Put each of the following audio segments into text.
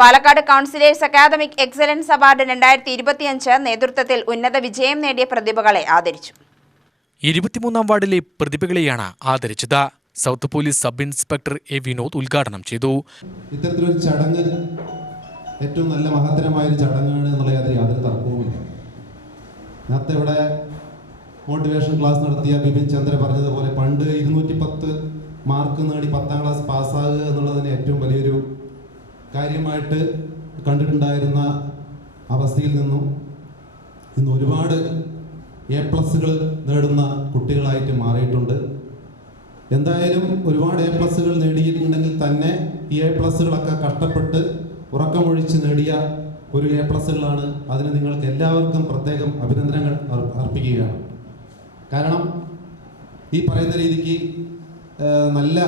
Palakkad councillors academic excellence award 2025 നേതൃത്വത്തിൽ ഉന്നത വിജയം നേടിയ പ്രതിഭകളെ ആദരിച്ചു. 23ാം വാർഡിലെ പ്രതിഭകളെയാണ് ആദരിച്ചത്. South police sub inspector A Vinod ഉദ്ഘാടനം ചെയ്തു. ഇത്തരത്തിലൊരു ചടങ്ങ് ഏറ്റവും നല്ല മഹത്തരമായ ഒരു ചടങ്ങാണ് എന്നുള്ള യാതൊരു തർക്കവുമില്ല. നേരത്തെ ഇവിടെ മോട്ടിവേഷൻ ക്ലാസ് നടത്തിയ ബിപിൻ ചന്ദ്ര പറഞ്ഞതുപോലെ പണ്ട് 210 മാർക്ക് നേടി 10ാം ക്ലാസ് പാസ്സാകുക എന്നുള്ളതിന് ഏറ്റവും വലിയൊരു കാര്യമായിട്ട് കണ്ടിട്ടുണ്ടായിരുന്ന അവസ്ഥയിൽ നിന്നും ഇന്ന് ഒരുപാട് A+ നേടുന്ന കുട്ടികളായിട്ട് മാറിയിട്ടുണ്ട്. എന്തായാലും ഒരുപാട് A+ നേടിയിട്ടുണ്ടെങ്കിൽ തന്നെ ഈ A+കളൊക്കെ കഷ്ടപ്പെട്ട് ഉറക്കമൊഴിച്ച് നേടിയ ഒരു A+കളാണ്. അതിന് നിങ്ങൾക്ക് എല്ലാവർക്കും പ്രത്യേകം അഭിനന്ദനങ്ങൾ അർപ്പിക്കുകയാണ്. കാരണം ഈ പറയുന്ന രീതിക്ക് നല്ല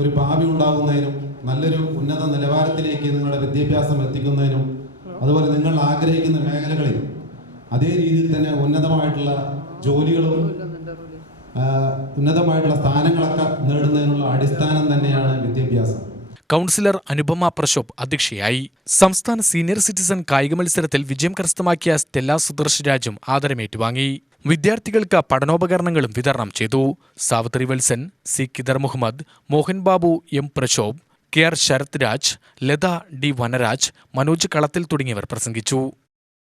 ഒരു ഭാവി ഉണ്ടാകുന്നതിനും നല്ലൊരു ഉന്നത നിലവാരത്തിലേക്ക് നിങ്ങളുടെ വിദ്യാഭ്യാസം എത്തിക്കുന്നതിനും അതുപോലെ നിങ്ങൾ ആഗ്രഹിക്കുന്ന മേഖലകളിൽ അതേ രീതിയിൽ തന്നെ ഉന്നതമായിട്ടുള്ള ജോലികളും ഉന്നതമായിട്ടുള്ള സ്ഥാനങ്ങളൊക്കെ നേടുന്നതിനുള്ള അടിസ്ഥാനം തന്നെയാണ് വിദ്യാഭ്യാസം. കൗൺസിലർ അനുപമ പ്രശോഭ് അധ്യക്ഷയായി. സംസ്ഥാന സീനിയർ സിറ്റിസൺ കായിക മത്സരത്തിൽ വിജയം കരസ്ഥമാക്കിയ സ്റ്റെല്ല സുദർശ് രാജും ആദരമേറ്റുവാങ്ങി. വിദ്യാർത്ഥികൾക്ക് പഠനോപകരണങ്ങളും വിതരണം ചെയ്തു. Savithri Valsan, C Kidar Muhammad, Mohan Babu, M Prashobh, K R Sharath Raj, Latha D Vanaraj, Manoj Kalathil തുടങ്ങിയവർ പ്രസംഗിച്ചു.